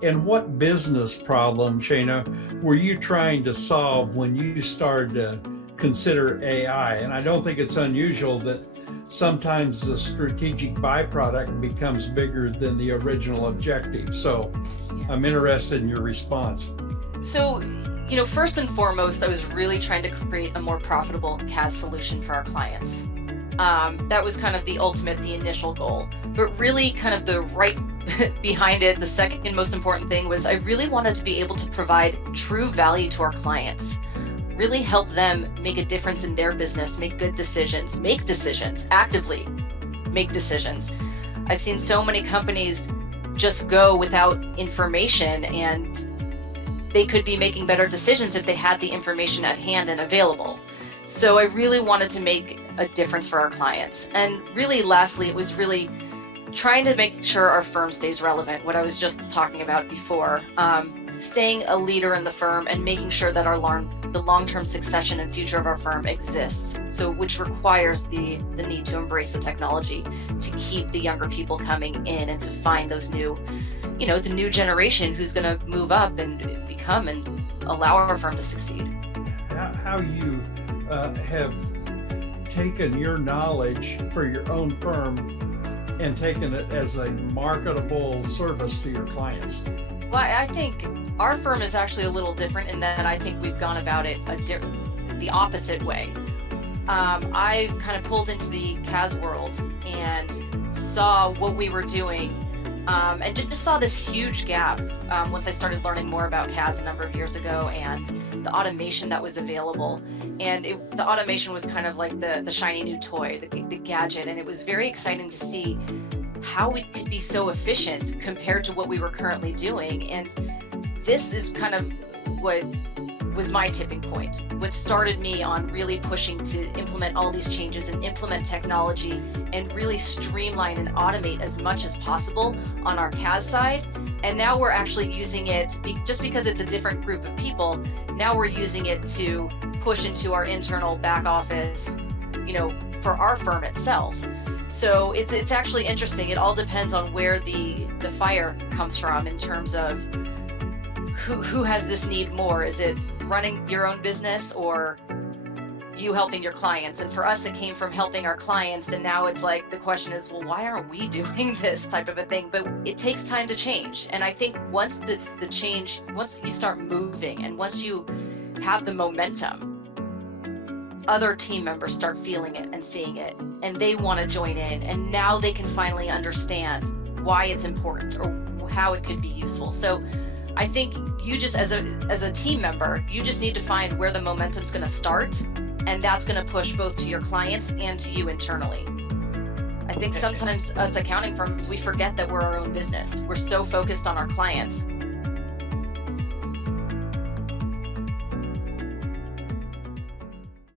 And what business problem, Shana, were you trying to solve when you started to consider AI? And I don't think it's unusual that sometimes the strategic byproduct becomes bigger than the original objective. So I'm interested in your response. So, first and foremost, I was really trying to create a more profitable CAS solution for our clients. That was kind of the initial goal. But really kind of the right behind it, the second most important thing was I really wanted to be able to provide true value to our clients, really help them make a difference in their business, make good decisions, actively make decisions. I've seen so many companies just go without information, and they could be making better decisions if they had the information at hand and available. So I really wanted to make a difference for our clients. And really, lastly, it was really trying to make sure our firm stays relevant, what I was just talking about before, staying a leader in the firm and making sure that the long-term succession and future of our firm exists. So which requires the need to embrace the technology to keep the younger people coming in and to find those new, the new generation who's going to move up and become and allow our firm to succeed. How you have taken your knowledge for your own firm and taken it as a marketable service to your clients? Well, I think our firm is actually a little different in that I think we've gone about it the opposite way. I kind of pulled into the CAS world and saw what we were doing, and just saw this huge gap once I started learning more about CAS a number of years ago and the automation that was available. And the automation was kind of like the shiny new toy, the gadget, and it was very exciting to see how we could be so efficient compared to what we were currently doing. And this is kind of what was my tipping point, what started me on really pushing to implement all these changes and implement technology and really streamline and automate as much as possible on our CAS side. And now we're actually using it, just because it's a different group of people, now we're using it to push into our internal back office, for our firm itself. So it's actually interesting. It all depends on where the fire comes from in terms of who has this need more. Is it running your own business or you helping your clients? And for us, it came from helping our clients. And now it's like, the question is, well, why aren't we doing this type of a thing? But it takes time to change. And I think once once you start moving and once you have the momentum, other team members start feeling it and seeing it, and they want to join in. And now they can finally understand why it's important or how it could be useful. So I think you just, as a team member, you just need to find where the momentum's going to start, and that's going to push both to your clients and to you internally. I think sometimes us accounting firms, we forget that we're our own business. We're so focused on our clients.